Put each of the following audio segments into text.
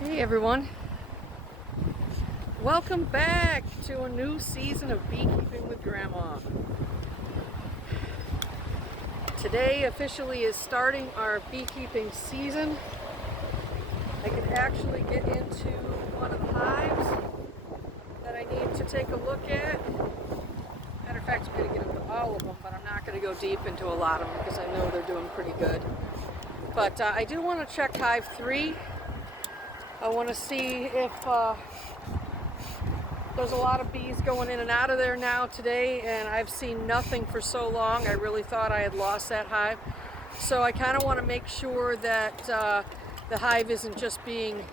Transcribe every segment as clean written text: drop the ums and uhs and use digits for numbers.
Hey everyone, welcome back to a new season of Beekeeping with Grandma. Today officially is starting our beekeeping season. I can actually get into one of the hives that I need to take a look at. Matter of fact, I'm going to get into all of them, but I'm not going to go deep into a lot of them because I know they're doing pretty good. But I do want to check Hive 3. I want to see if there's a lot of bees going in and out of there now today, and I've seen nothing for so long. I really thought I had lost that hive. So I kind of want to make sure that the hive isn't just being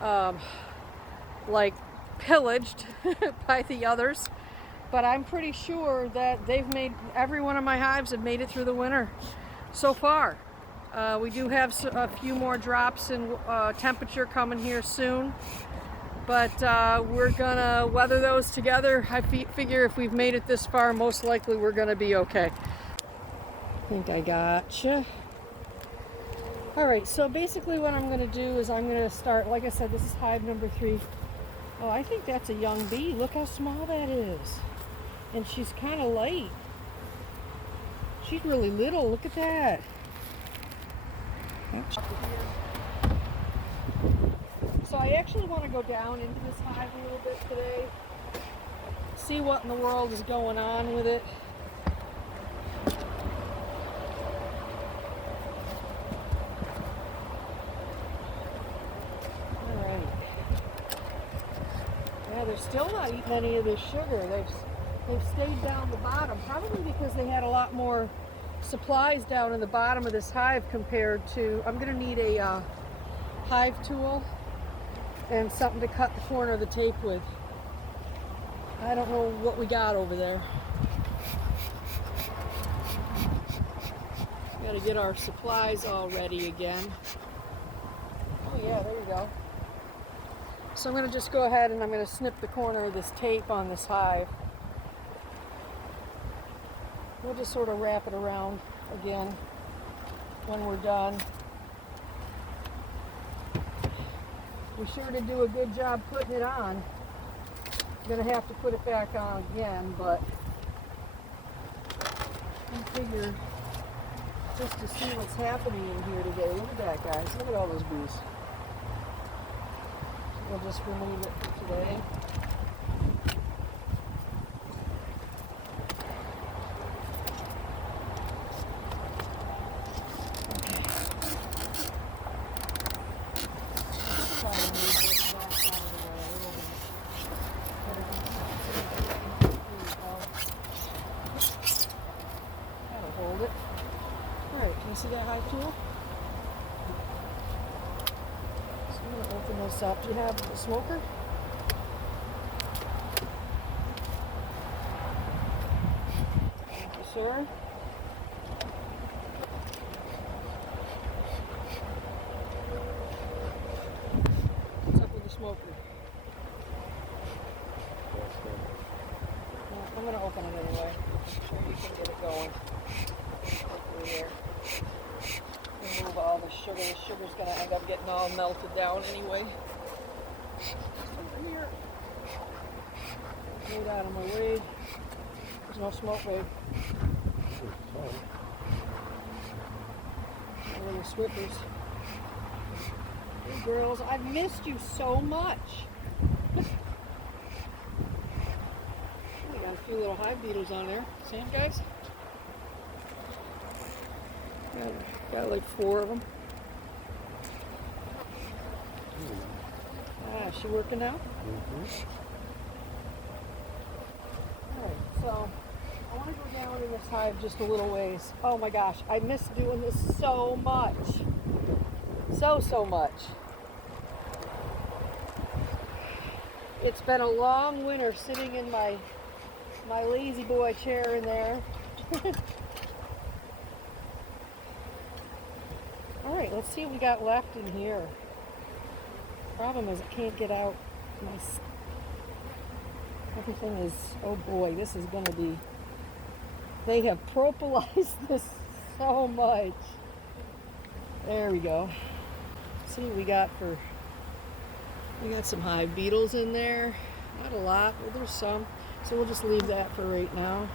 like pillaged by the others. But I'm pretty sure that every one of my hives have made it through the winter so far. We do have a few more drops in temperature coming here soon, but we're gonna weather those together. I figure if we've made it this far, most likely we're gonna be okay. I think I gotcha. All right, so basically what I'm gonna do is I'm gonna start, like I said, this is hive number 3. Oh, I think that's a young bee. Look how small that is. And she's kind of light. She's really little, look at that. So I actually want to go down into this hive a little bit today, see what in the world is going on with it. Alright. Yeah, they're still not eating any of this sugar. They've stayed down the bottom, probably because they had a lot more supplies down in the bottom of this hive compared to, I'm going to need a hive tool and something to cut the corner of the tape with. I don't know what we got over there. Got to get our supplies all ready again. Oh yeah, there you go. So I'm going to just go ahead and I'm going to snip the corner of this tape on this hive. We'll just sort of wrap it around again when we're done. We sure did do a good job putting it on. I'm gonna have to put it back on again, but I figure just to see what's happening in here today. Look at that, guys. Look at all those bees. We'll just remove it for today. Hold it. Alright, can you see that hive tool? So I'm going to open this up. Do you have a smoker? Thank you, sir. What's up with the smoker? Well, I'm going to open it anyway. I'm sure you can get it going. Here. Remove all the sugar. The sugar's gonna end up getting all melted down anyway. Over here. Move out of my way. There's no smoke, babe. Little swippers. Hey girls, I've missed you so much. We got a few little hive beetles on there. See them, guys? Got like 4 of them. Ah, is she working now? Alright, so I want to go down in this hive just a little ways. Oh my gosh, I miss doing this so much. So much. It's been a long winter sitting in my lazy boy chair in there. Alright, let's see what we got left in here. Problem is I can't get out. Everything is, oh boy, this is going to be, they have propolized this so much. There we go. Let's see what we got for We got some hive beetles in there. Not a lot, but there's some. So we'll just leave that for right now.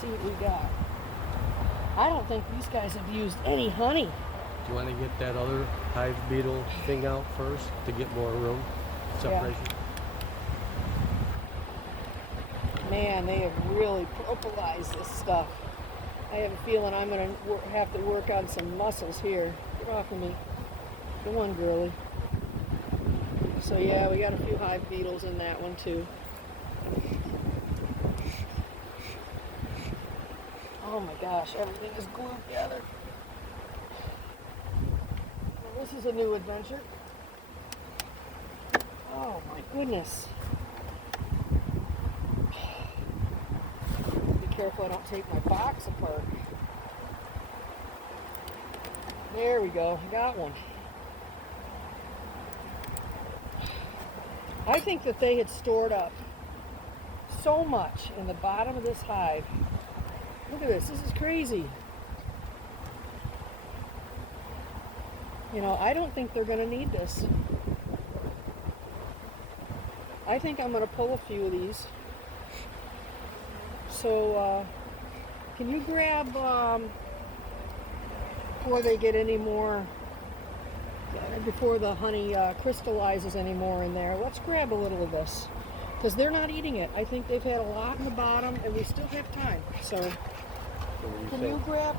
See what we got. I don't think these guys have used any honey. Do you want to get that other hive beetle thing out first to get more room separation? Yeah. Man, they have really propylized this stuff. I have a feeling I'm going to have to work on some muscles here. Get off of me. Go on, girly. So yeah, we got a few hive beetles in that one too. Oh my gosh, everything is glued together. Well, this is a new adventure. Oh my goodness. Be careful I don't take my box apart. There we go, I got one. I think that they had stored up so much in the bottom of this hive. Look at this is crazy. You know, I don't think they're going to need this. I think I'm going to pull a few of these. So, can you grab, before they get any more, before the honey crystallizes any more in there, let's grab a little of this. Because they're not eating it. I think they've had a lot in the bottom, and we still have time. So, can you grab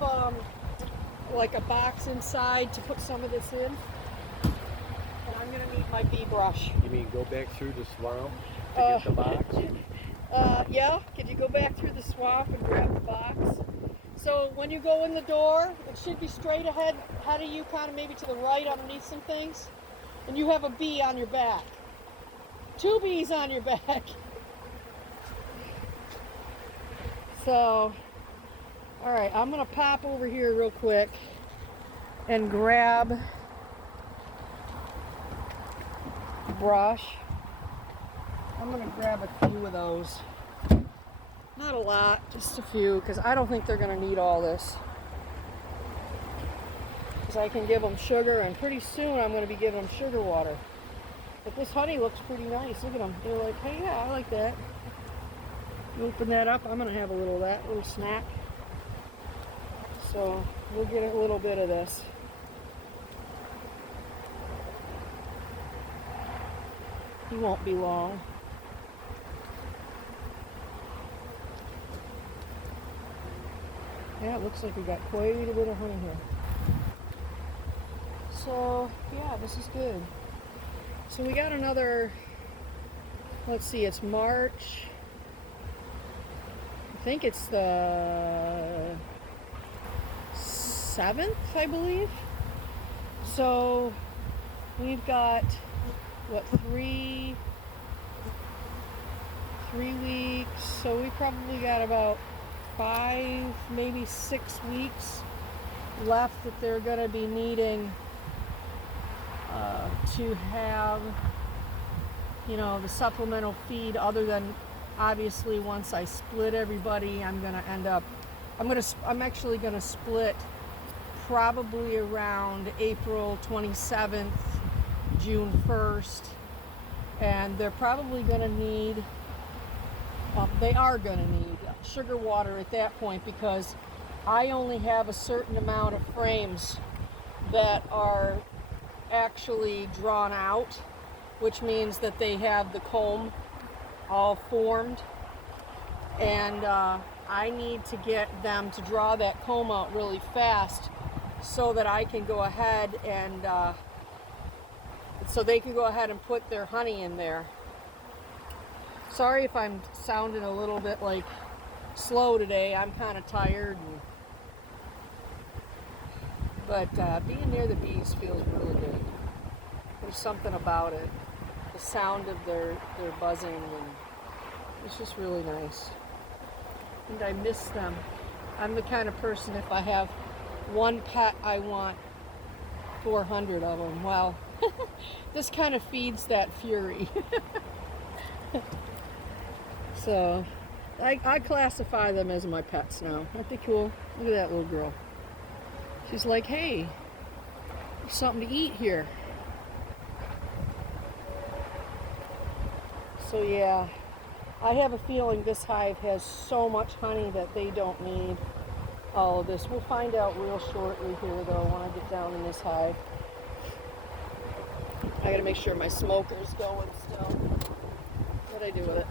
like a box inside to put some of this in? And I'm going to need my bee brush. You mean go back through the swamp to get the box? Yeah, could you go back through the swamp and grab the box? So when you go in the door, it should be straight ahead of you, kind of maybe to the right underneath some things. And you have a bee on your back. 2 bees on your back. So, all right, I'm gonna pop over here real quick and grab a brush. I'm gonna grab a few of those. Not a lot, just a few, because I don't think they're gonna need all this. Because I can give them sugar, and pretty soon I'm gonna be giving them sugar water. But this honey looks pretty nice. Look at them. They're like, hey, yeah, I like that. You open that up, I'm gonna have a little of that, little snack. So we'll get a little bit of this. He won't be long. Yeah, it looks like we got quite a bit of honey here. So yeah, this is good. So we got another, let's see, it's March. I think it's the 7th, I believe. So we've got, what, three weeks. So we probably got about 5, maybe 6 weeks left that they're going to be needing to have, you know, the supplemental feed, other than obviously once I split everybody, I'm actually going to split probably around April 27th, June 1st, and they're probably going to need, they are going to need sugar water at that point, because I only have a certain amount of frames that are actually drawn out, which means that they have the comb all formed, and I need to get them to draw that comb out really fast so that I can go ahead and so they can go ahead and put their honey in there. Sorry if I'm sounding a little bit like slow today. I'm kind of tired, but being near the bees feels really good. There's something about it. The sound of their buzzing, and it's just really nice. And I miss them. I'm the kind of person, if I have one pet, I want 400 of them. Well, this kind of feeds that fury. So I classify them as my pets now. Aren't they cool? Look at that little girl. She's like, hey, there's something to eat here. So yeah, I have a feeling this hive has so much honey that they don't need all of this. We'll find out real shortly here though when I get down in this hive. I gotta make sure my smoker's going still. What'd I do with it?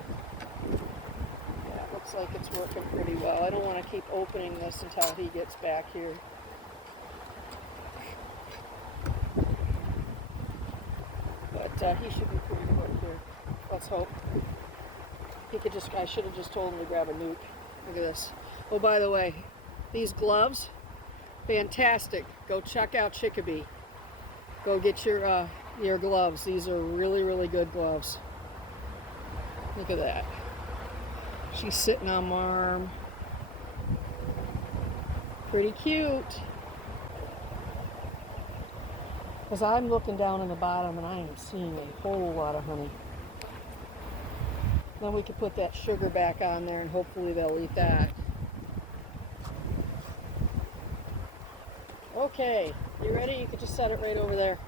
Yeah, it looks like it's working pretty well. I don't want to keep opening this until he gets back here. But he should be pretty quick here. Let's hope. I should have just told him to grab a nuke. Look at this. Oh, by the way, these gloves, fantastic. Go check out Chickabee. Go get your gloves. These are really, really good gloves. Look at that. She's sitting on my arm. Pretty cute. Because I'm looking down in the bottom and I am seeing a whole lot of honey. Then we could put that sugar back on there and hopefully they'll eat that. Okay, you ready? You could just set it right over there.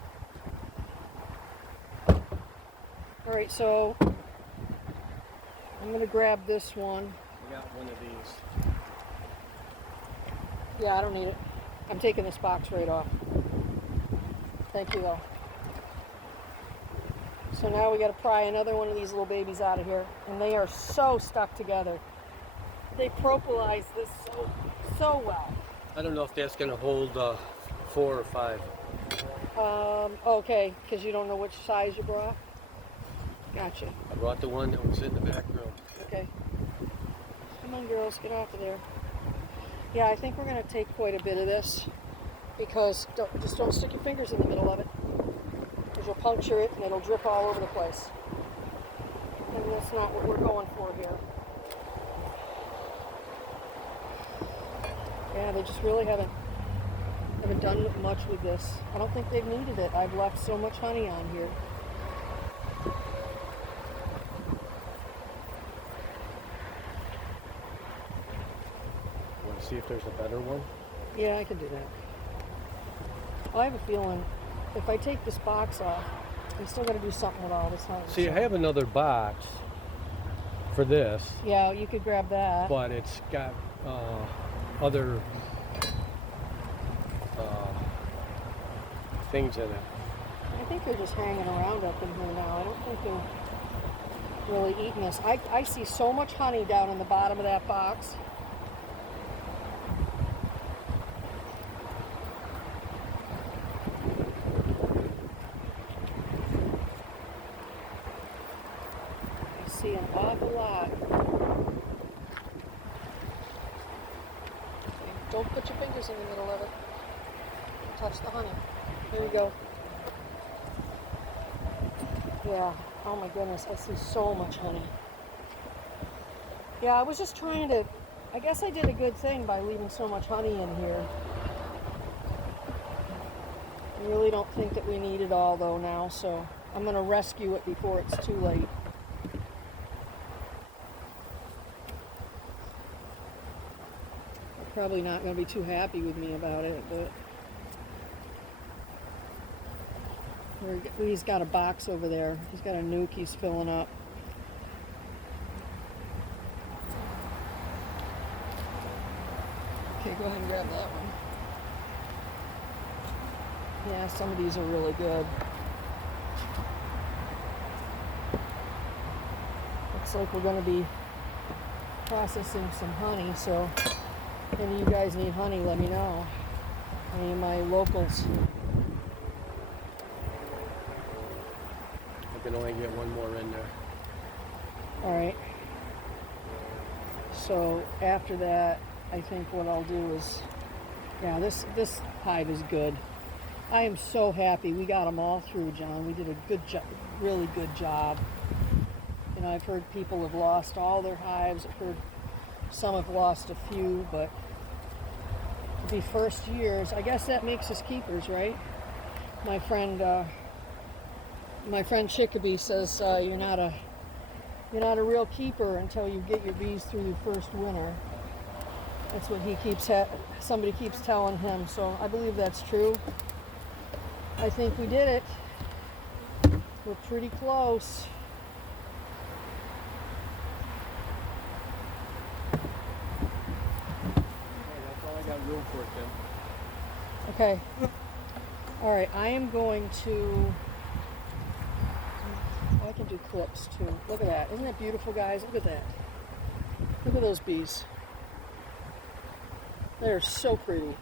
Alright, so I'm going to grab this one. I got one of these. Yeah, I don't need it. I'm taking this box right off. Thank you though. So now we got to pry another one of these little babies out of here. And they are so stuck together. They propolize this so well. I don't know if that's going to hold 4 or 5. Okay, because you don't know which size you brought? Gotcha. I brought the one that was in the back room. Okay. Come on, girls, get off of there. Yeah, I think we're going to take quite a bit of this because just don't stick your fingers in the middle of it because you'll puncture it and it'll drip all over the place. And that's not what we're going for here. Yeah, they just really haven't done much with this. I don't think they've needed it. I've left so much honey on here. Want to see if there's a better one? Yeah, I could do that. Well, I have a feeling if I take this box off, I'm still going to do something with all this honey. See, I have another box for this. Yeah, you could grab that. But it's got other things in it. I think they're just hanging around up in here now. I don't think they're really eating this. I see so much honey down in the bottom of that box. I see an awful lot. Don't put your fingers in the middle of it. Touch the honey. There you go. Yeah. Oh my goodness. I see so much honey. Yeah, I was just trying to... I guess I did a good thing by leaving so much honey in here. I really don't think that we need it all though now, so I'm going to rescue it before it's too late. They're probably not going to be too happy with me about it, but... He's got a box over there. He's got a nuke he's filling up. Okay, go ahead and grab that one. Yeah, some of these are really good. Looks like we're going to be processing some honey, so if any of you guys need honey, let me know. Any of my locals. I can only get one more in there. Alright. So after that, I think what I'll do is, yeah, this hive is good. I am so happy we got them all through, John. We did a good job, really good job. You know, I've heard people have lost all their hives. I've heard some have lost a few, but to be first years, I guess that makes us keepers, right? My friend Chickabee says you're not a real keeper until you get your bees through your first winter. That's what he somebody keeps telling him. So I believe that's true. I think we did it. We're pretty close. for it, Tim. Okay. All right, I am going to, I can do clips too. Look at that. Isn't that beautiful, guys? Look at that. Look at those bees. They're so pretty.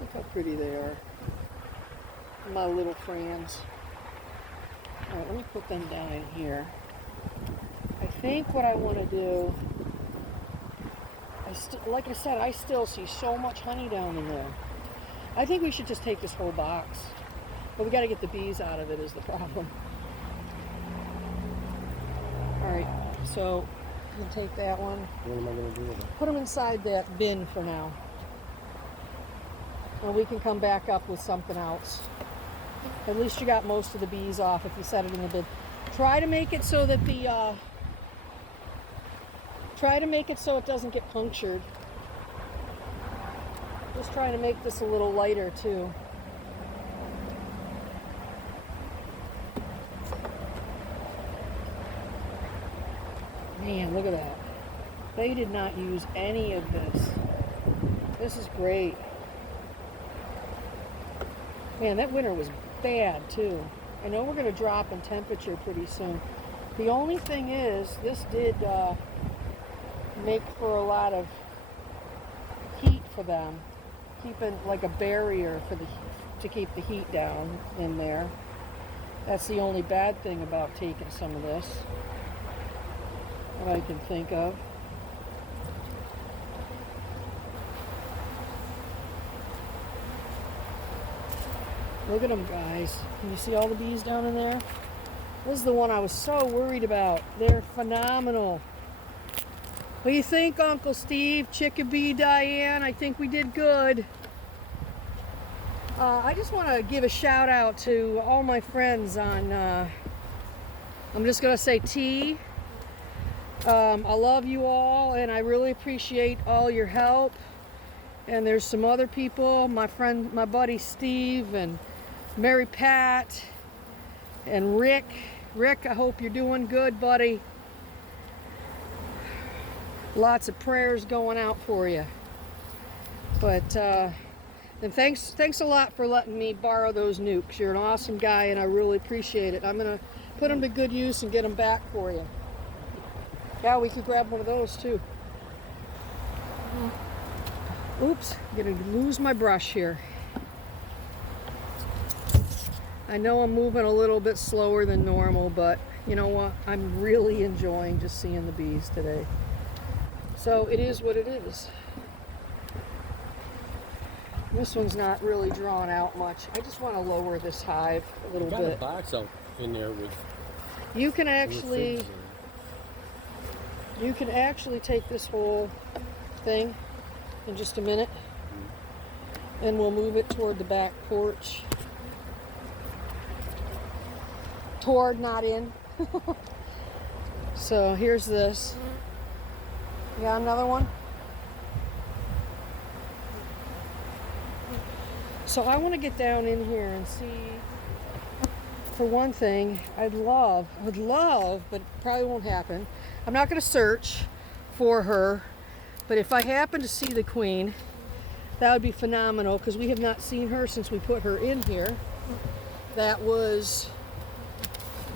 Look how pretty they are. My little friends. All right, let me put them down in here. I think what I want to do, like I said, I still see so much honey down in there. I think we should just take this whole box. But we got to get the bees out of it is the problem. All right, so I'm going to take that one. What am I going to do with it? Put them inside that bin for now. And we can come back up with something else. At least you got most of the bees off if you set it in the bin. Try to make it so that the it doesn't get punctured. Just trying to make this a little lighter too. Man, look at that. They did not use any of this. This is great. Man, that winter was bad too. I know we're going to drop in temperature pretty soon. The only thing is, this did make for a lot of heat for them, keeping like a barrier for to keep the heat down in there. That's the only bad thing about taking some of this that I can think of. Look at them, guys. Can you see all the bees down in there? This is the one I was so worried about. They're phenomenal. What do you think, Uncle Steve? Chickabee Diane? I think we did good. I just want to give a shout out to all my friends on, I'm just going to say T. I love you all, and I really appreciate all your help. And there's some other people, my buddy Steve, and Mary Pat, and Rick. Rick, I hope you're doing good, buddy. Lots of prayers going out for you. But and thanks a lot for letting me borrow those nukes. You're an awesome guy, and I really appreciate it. I'm gonna put them to good use and get them back for you. Yeah, we could grab one of those too. Oops, I'm gonna lose my brush here. I know I'm moving a little bit slower than normal, but you know what? I'm really enjoying just seeing the bees today. So it is what it is. This one's not really drawn out much. I just want to lower this hive a little bit. Got a box out in there with. You can actually take this whole thing in just a minute, and we'll move it toward the back porch. Toward, not in. So here's this. You got another one? So I want to get down in here and see. For one thing, would love, but it probably won't happen. I'm not going to search for her, but if I happen to see the queen, that would be phenomenal, because we have not seen her since we put her in here. That was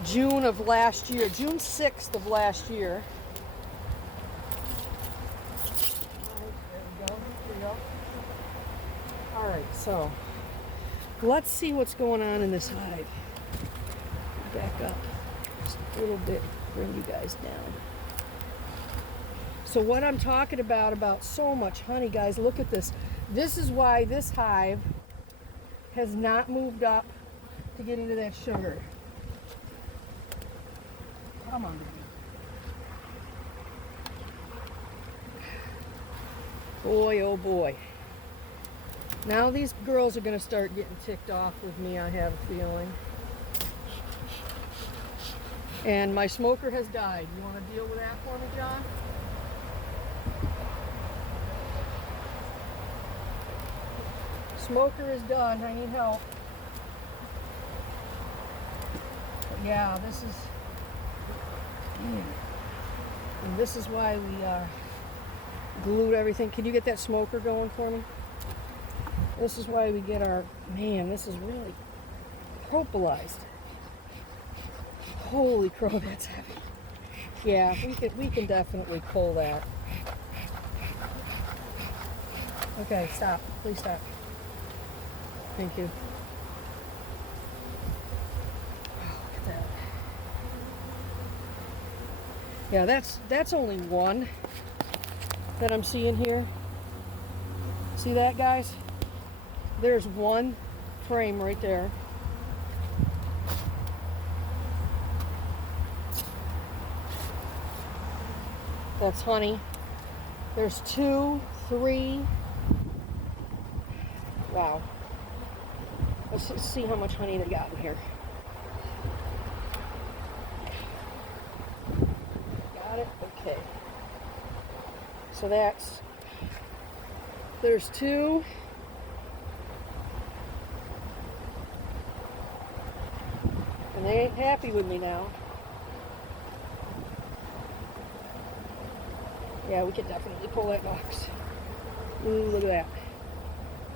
June of last year, June 6th of last year. There we go. All right, so let's see what's going on in this hive. Back up just a little bit, bring you guys down. So what I'm talking about so much honey, guys, look at this. This is why this hive has not moved up to get into that sugar. Come on, baby. Boy, oh boy. Now these girls are going to start getting ticked off with me, I have a feeling. And my smoker has died. You want to deal with that for me, John? Smoker is done. I need help. But yeah, this is... And this is why glued everything. Can you get that smoker going for me? This is why we get our, man, this is really propylized. Holy crow, that's heavy. Yeah, we can definitely pull that. Okay, stop. Please stop. Thank you. Oh, look at that. Yeah, that's only one that I'm seeing here. See that, guys? There's one frame right there. That's honey. There's 2, 3. Wow. Let's see how much honey they got in here. Got it? Okay. So there's 2. And they ain't happy with me now. Yeah, we could definitely pull that box. Ooh, look at that.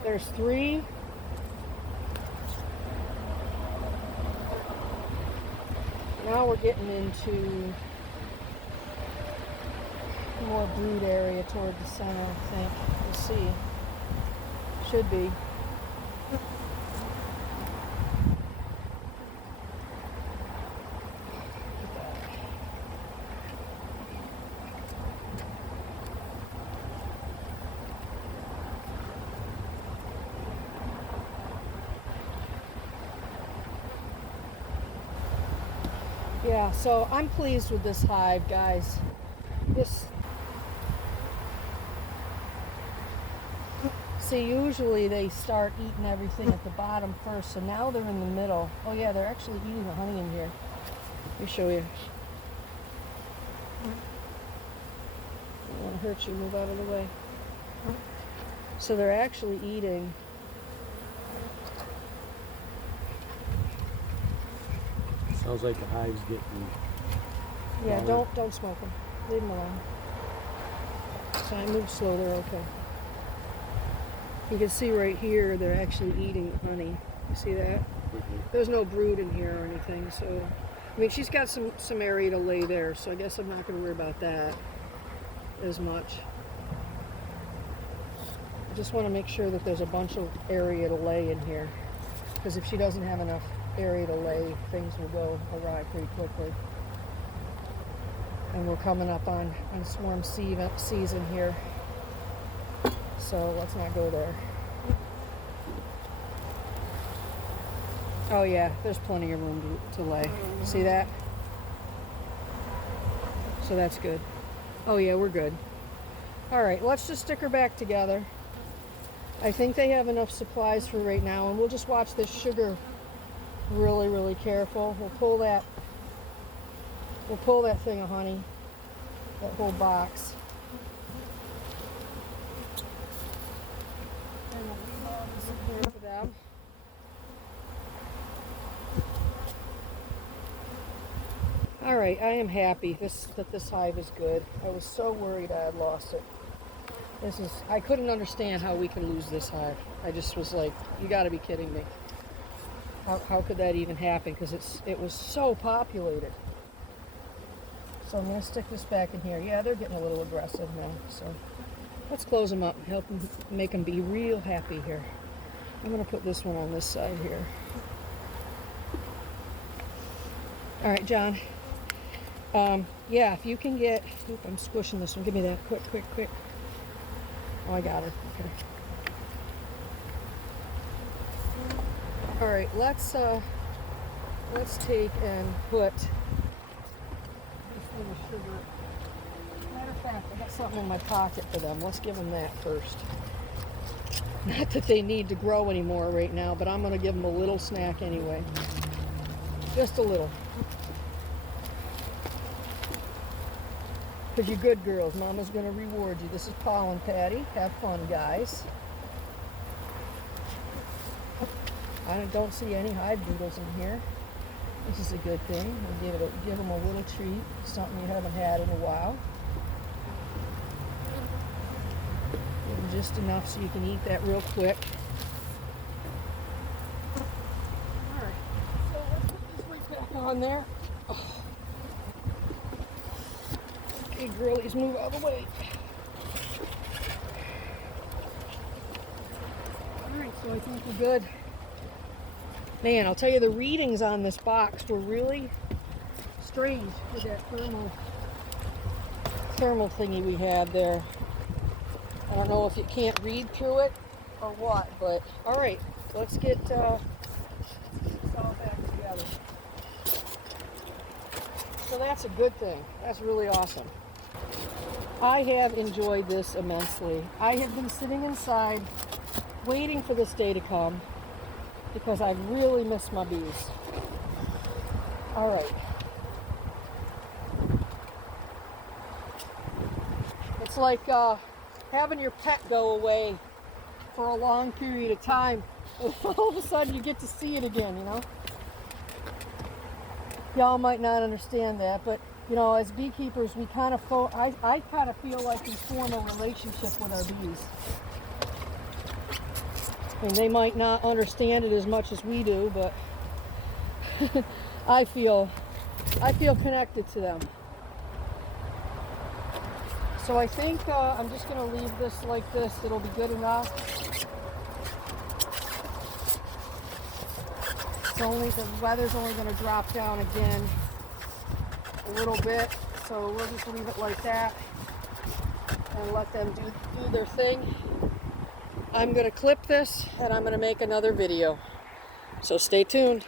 There's 3. Now we're getting into more brood area toward the center, I think. We'll see. Should be. Yeah, so I'm pleased with this hive, guys. See, usually they start eating everything at the bottom first, so now they're in the middle. Oh yeah, they're actually eating the honey in here. Let me show you. I don't want to hurt you, move out of the way. So they're actually eating. Sounds like the hive's getting. Yeah, don't smoke them. Leave them alone. So I move slow, they're okay. You can see right here, they're actually eating the honey. You see that? Mm-hmm. There's no brood in here or anything, so I mean, she's got some area to lay there, so I guess I'm not going to worry about that as much. I just want to make sure that there's a bunch of area to lay in here, because if she doesn't have enough area to lay, things will go awry pretty quickly. And we're coming up on swarm season here, so let's not go there. Oh yeah, there's plenty of room to lay. See that? So that's good. Oh yeah, we're good. All right, let's just stick her back together. I think they have enough supplies for right now, and we'll just watch this sugar really, really careful. We'll pull that thing of honey, that whole box. And we'll leave all this in here for them. All right, I am happy that this hive is good. I was so worried I had lost it. I couldn't understand how we can lose this hive. I just was like, you got to be kidding me. How could that even happen? Because it was so populated. So I'm going to stick this back in here. Yeah, they're getting a little aggressive now. So let's close them up and help them, make them be real happy here. I'm going to put this one on this side here. All right, John. Yeah, if you can get... Oop, I'm squishing this one. Give me that. Quick, quick, quick. Oh, I got her. Okay. All right, let's take and put this little sugar. Matter of fact, I got something in my pocket for them. Let's give them that first. Not that they need to grow anymore right now, but I'm going to give them a little snack anyway. Just a little. Because you're good girls. Mama's going to reward you. This is pollen patty. Have fun, guys. I don't see any hive beetles in here. This is a good thing. We'll give them a little treat, something you haven't had in a while. just enough so you can eat that real quick. Alright, so let's put this right back on there. Oh. Okay, girlies, move out of the way. Alright, so I think we're good. Man, I'll tell you, the readings on this box were really strange with that thermal thingy we had there. I don't know if you can't read through it or what, but all right, let's get this all back together. So that's a good thing. That's really awesome. I have enjoyed this immensely. I have been sitting inside waiting for this day to come because I really miss my bees. All right. It's like having your pet go away for a long period of time. All of a sudden you get to see it again, you know? Y'all might not understand that, but you know, as beekeepers, we kind of I kind of feel like we form a relationship with our bees. And they might not understand it as much as we do, but I feel connected to them. So I think I'm just going to leave this like this. It'll be good enough. The weather's only going to drop down again a little bit, so we'll just leave it like that and let them do their thing. I'm going to clip this and I'm going to make another video. So stay tuned.